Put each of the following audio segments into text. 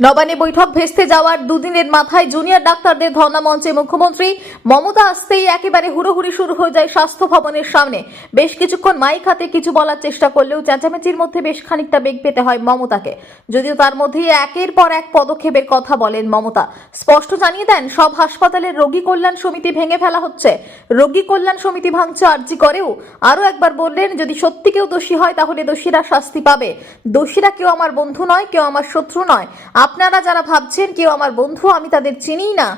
নবান্নে বৈঠক ভেস্তে যাওয়ার দুদিনের মাথায় জুনিয়র ডাক্তারদের ধর্ণা মঞ্চে মুখ্যমন্ত্রী মমতা আসতেই একেবারে হুড়োহুড়ি শুরু হয়ে যায় স্বাস্থ্য ভবনের সামনে। বেশ কিছুক্ষণ মাইক হাতে কিছু বলার চেষ্টা করলেও চেঁচামেচির মধ্যে বেশ খানিকটা বেগ পেতে হয় মমতাকে। যদিও তার মধ্যেই একের পর এক পদক্ষেপের কথা বলেন মমতা। স্পষ্ট জানিয়ে দেন, সব হাসপাতালের রোগী কল্যাণ সমিতি ভেঙে ফেলা হচ্ছে। রোগী কল্যাণ সমিতি ভাঙছে আর্জি করেও আরও একবার বললেন, যদি সত্যি কেউ দোষী হয় তাহলে দোষীরা শাস্তি পাবে। দোষীরা কেউ আমার বন্ধু নয়, কেউ আমার শত্রু নয়। আপনারা যারা ভাবছেন কেউ আমার বন্ধু, আমি তাদের চিনিই না,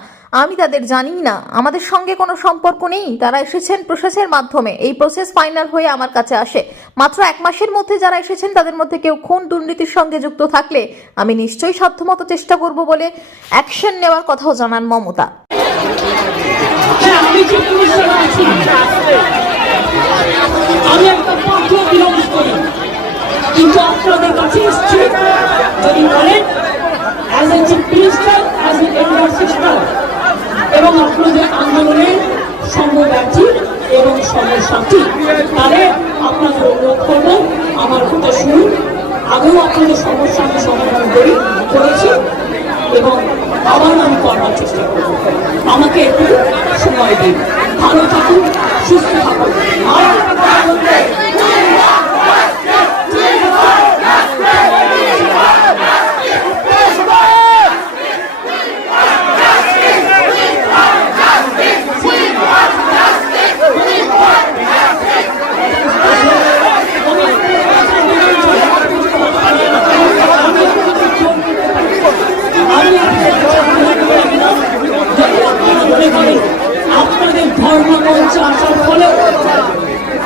আমি তাদের জানি না, আমাদের সঙ্গে কোনো সম্পর্ক নেই, তারা এসেছেন প্রসেসের মাধ্যমে, এই প্রসেস ফাইনাল হয়ে আমার কাছে আসে। মাত্র এক মাসের মধ্যে যারা এসেছেন, তাদের মধ্যে কেউ খুন দুর্নীতির সঙ্গে যুক্ত থাকলে আমি নিশ্চয়ই সাধ্যমতো চেষ্টা করব বলে অ্যাকশন নেওয়ার কথাও জানান মমতা হ্যাঁ, আমি যে পুলিশের আছি আমি একটা পত্র বিলম্ব করি কিন্তু আপনাদের কাছে এসছি যদি বলেন as a chief minister as a elder sister এবং আপনাদের আন্দোলনের সঙ্গব্যাপী এবং সমসাথী তাহলে আপনাদের অনুরোধ করব, আমার কথা শুনুন। আগেও আপনাদের সমস্যা আমি সমাধান করি, করেছি এবং আবার আমি করবার চেষ্টা করব। আমাকে একটু সময় দিন। ভালো থাকুন, সুস্থ থাকুন আর আমি যদি আপনারা মনে করেন আপনাদের ধর্ম মঞ্চে আসার ফলে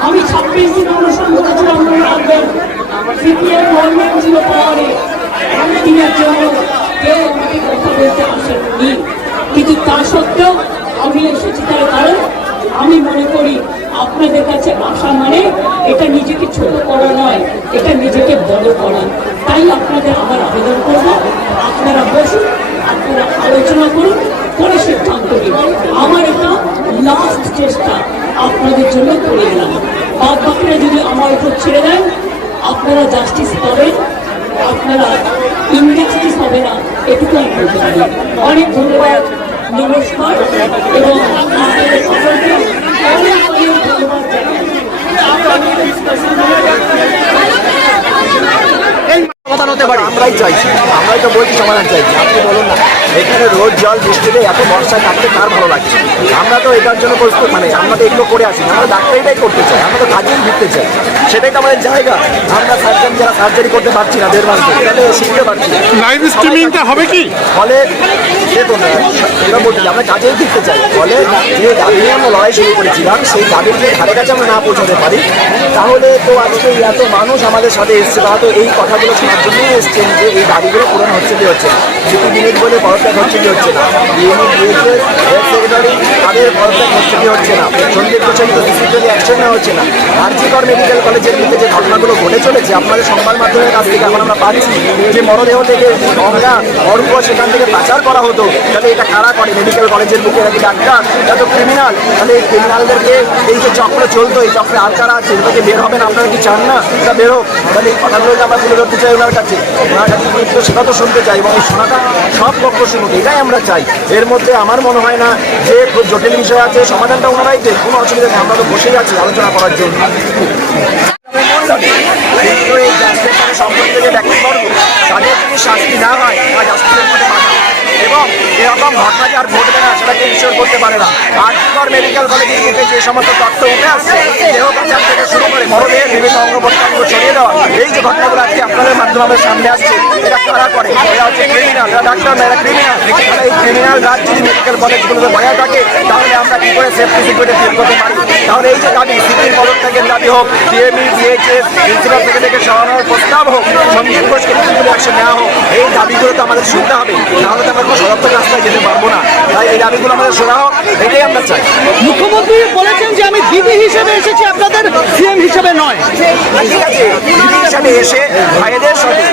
আমি ছাব্বিশ দিন অনুষ্ঠান করেছিলাম মনে রাখবেন সিপিএম গভর্নমেন্ট ছিল পাওয়ারে একদিনের জন্য কেউ আমাকে কথা বলতে আসেননি কিন্তু তা সত্ত্বেও আমি এসেছি তার কারণ আমি মনে করি আপনাদের কাছে আসা মানে এটা নিজেকে ছোট করা নয়, এটা নিজেকে বড় করা। তাই আপনাদের আবার আবেদন করব। আপনারা বসুন, আপনারা আলোচনা করুন, পরে সিদ্ধান্ত নিন আমার এটা লাস্ট চেষ্টা আপনাদের জন্য করে গেলাম বাদ বাকিরা যদি আমার উপর ছেড়ে দেন, আপনারা জাস্টিস পাবেন, আপনারা ইনজাস্টিস হবে না, এটুকু আমি অনেক ধন্যবাদ। নমস্কার এবং আপনাদের সকলকে অনেক অনেক ধন্যবাদ জানাই সমাধান হতে পারে আমরাই চাইছি। আমরা তো বলছি, সমাধান চাইছি। আপনি বলুন না, এখানে রোজ জল বৃষ্টিতে এত বর্ষায় কাটতে কার ভালো লাগছে আমরা তো এটার জন্য মানে আমরা তো এগুলো করে আসি আমরা ডাক্তারিটাই করতে চাই, আমরা তো কাজেই ভিড়তে চাই। সেটাই তো আমাদের জায়গা। আমরা সার্জন যারা সার্জারি করতে পারছি না দেড় মাস ধরে তাহলে শিখতে পারছি লাইভ স্ট্রিমিংটা হবে কি? ফলে দেখুন এটা বলছি আমরা কাজেই ফিরতে চাই। ফলে যে দাবি নিয়ে আমরা লড়াই শুরু করেছিলাম সেই দাবির যে ধারে কাছে আমরা না পৌঁছাতে পারি তাহলে তো আজকে এত মানুষ আমাদের সাথে এসছে তারা তো এই কথাগুলো শোনার জন্যই এসছেন যে এই দাবিগুলো পূরণ হচ্ছে কি হচ্ছে না। সিটি বিনিয়োগ বলে পদত্যাগ হচ্ছে কি হচ্ছে না। দিয়েছে হেলথ সেক্রেটারি তাদের পদত্যাগ হচ্ছে কি হচ্ছে না। সন্দীপ প্রচারিত ডিসিপ্লিনারি অ্যাকশন নেওয়া হচ্ছে না। আরজিকর মেডিকেল কলেজের মধ্যে যে Gracias. ঘটনাগুলো ঘটে চলেছে, আপনাদের সংবাদ মাধ্যমের কাছ থেকে এখন আমরা পাচ্ছি যে মরদেহ থেকে গঙ্গা অর্ঘ সেখান থেকে পাচার করা হতো। তাহলে এটা কারা করে? মেডিকেল কলেজের বুকে নাকি ডাক্তার? এত ক্রিমিনাল তাহলে এই ক্রিমিনালদেরকে এই যে চক্র চলতো, এই চক্রে আর কারা আছে? এগুলোকে বের হবেন? আপনারা কি চান না? এটা বেরো তাহলে এই কথাগুলো যে আমরা তুলে ধরতে চাই ওনার কাছে। ওনার কাছে কিন্তু সেটা তো শুনতে চাই এবং এই শোনাটা সব পক্ষ শুনুক, এটাই আমরা চাই। এর মধ্যে আমার মনে হয় না যে খুব জটিল বিষয় আছে, সমাধানটা ওনারাই দেন। কোনো অসুবিধা নেই, আমরা তো বসেই আছি আলোচনা করার জন্য। সম্পর্কে যে ব্যক্তি করব তাদের যদি শাস্তি না হয় বা এবং এরকম ঘটনা আর ঘটবে না সেটাকে করতে পারে না। আর্থিকর মেডিকেল কলেজের বুকে যে সমস্ত তথ্য উঠে আসছে দেহ শুরু করে মরদেহের অঙ্গ এই যে ঘটনাগুলো আপনাদের মাধ্যমে সামনে আসছে, এটা কারা করে? এরা হচ্ছে ক্রিমিনাল এরা ডাক্তার এরা ক্রিমিনাল ক্রিমিনাল রাজ যদি মেডিকেল কলেজগুলোতে বজায় থাকে তাহলে আমরা কি করে সেফটি সিকিউরিটি ফিল করতে পারি? তাহলে এই যে দাবি সিপির পদত্যাগের দাবি হোক ডিএমই ডিএইচএস প্রিন্সিপাল থেকে থেকে সরানোর প্রস্তাব হোক সঞ্জীব ঘোষকে প্রিন্সিপাল অ্যাকশন নেওয়া হোক এই দাবিগুলো তো আমাদের শুনতে হবে। নাহলে তো আমরা কোনো সদর্থক রাস্তায় যেতে পারব না। তাই এই দাবিগুলো আমাদের শোনা হোক এটাই আমরা চাই। মুখ্যমন্ত্রী বলেছেন যে আমি দিদি হিসেবে এসেছি আপনাদের সিএম হিসেবে নয়। ঠিক আছে দিদি হিসেবে এসে ভাইদের সাথে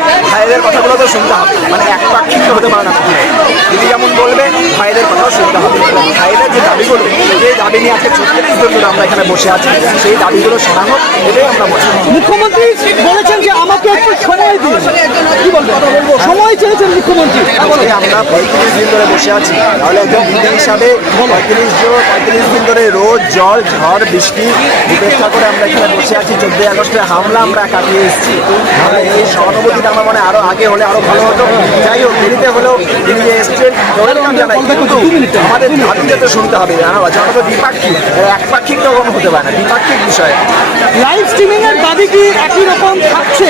ভাইদের কথাগুলো তো শুনতে হবে। মানে এক পাক্ষিক হতে পারে না দিদি যেমন বলবে ভাইদের কথাও শুনতে হবে। ভাইদের যে দাবিগুলো যে দাবি নিয়ে আজকে চল্লিশ দিন ধরে আমরা এখানে বসে আছি সেই দাবিগুলো শোনা হোক এটাই আমরা বলছি। মুখ্যমন্ত্রী বলেছেন যে আমাকে একটু সময় দিন। কি বলব সময় চেয়েছেন মুখ্যমন্ত্রী। আমরা পঁয়ত্রিশ দিন ধরে বসে আছি। তাহলে একজন দিদি হিসাবে পঁয়ত্রিশ জন পঁয়ত্রিশ দিন ধরে রোদ জল ঝড় বৃষ্টি উপেক্ষা করে আমরা এখানে বসে আছি। চোদ্দই আগস্টের হামলা আমরা কাটিয়ে এসেছি। তাহলে এই সহানুভূতিটা আমার মনে আরও আগে হলে আরও ভালো হতো। যাই হোক দেরিতে হলেও তিনি যে এসছেন। ওয়েলকাম জানাই। কিন্তু আমাদের দাবিটা তো শুনতে হবে জানা? জানা তো দ্বিপাক্ষিক। একপাক্ষিক তো কোনো হতে পারে না দ্বিপাক্ষিক বিষয়। লাইভ স্ট্রিমিং এর দাবি কি একই রকম থাকছে?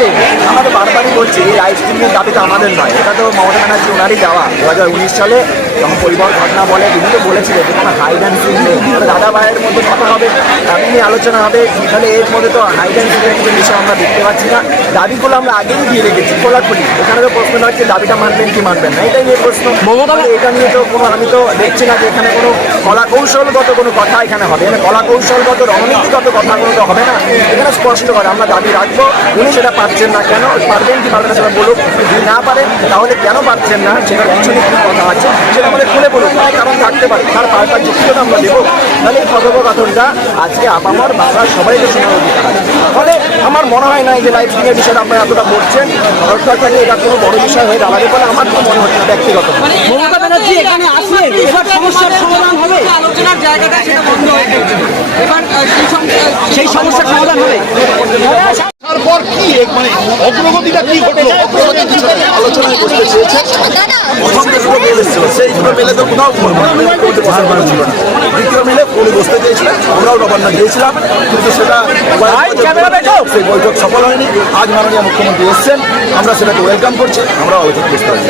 আমরা তো বারবারই বলছি এই লাইভ এর দাবি তো আমাদের নয়। এটা তো মমতা ব্যানার্জি ওনারই দেওয়া দু হাজার উনিশ সালে। যখন পরিবার ঘটনা বলে তিনি তো বলেছিলেন যে কোনো হাইড অ্যান্ড সিক নেই দাদা ভাইয়ের মধ্যে কথা হবে দাবি নিয়ে আলোচনা হবে। তাহলে এর মধ্যে তো হাইড অ্যান্ড সিকের কিছু বিষয় আমরা দেখতে পাচ্ছি না। দাবিগুলো আমরা আগেই দিয়ে রেখেছি খোলাখুলি এখানে তো প্রশ্ন হচ্ছে দাবিটা মানবেন কি মানবেন না? এটাই নিয়ে প্রশ্ন। এটা নিয়ে তো কোনো আমি তো দেখছি না যে এখানে কোনো কলা কৌশলগত কোনো কথা এখানে হবে। না কলা কৌশলগত রণনীতিগত কথা কোনো তো হবে না। এখানে স্পষ্ট করে আমরা দাবি রাখব উনি সেটা পারছেন না কেন পারবেন কি পারবেন না সেটা বলুক। যদি না পারেন তাহলে কেন পারছেন না? সেটা পিছনে কি কথা আছে? সেটা আমাদের খুলে তাই কারণ থাকতে পারে তার পাল্টা যুক্তিও আমরা দেবো। তাহলে এই কথোপকথনটা আজকে আপামর বাংলার সবাইকে শোনার অধিকার আছে ফলে আমার মনে হয় না এই যে লাইফ স্ট্রিমের বিষয়টা আপনারা এতটা বলছেন সরকার থেকে এটা কোনো বড় বিষয় হয়ে দাঁড়াবে বলে আমার তো মনে হচ্ছে ব্যক্তিগত। মমতা ব্যানার্জি এখানে আসলে এবার সমস্যার সমাধান হবে। আলোচনার জায়গাটা সেটা বন্ধ হয়ে গেছে। এবার সেই সমস্যার সমাধান হবে। তারপর কি মানে অগ্রগতিটা কি ঘটলো? অগ্রগতি আলোচনায় বসতে চেয়েছে প্রথম যে দুটো মেল এসেছিল সেই দুটো মেলে তো কোথাও ছিল না। দ্বিতীয় মেলে উনি বসতে চেয়েছিলেন আমরাও নবান্ন গিয়েছিলাম কিন্তু সেটা সেই বৈঠক সফল হয়নি। আজ মাননীয় মুখ্যমন্ত্রী এসছেন আমরা সেটাকে ওয়েলকাম করছি আমরা আলোচনা বসতে পারি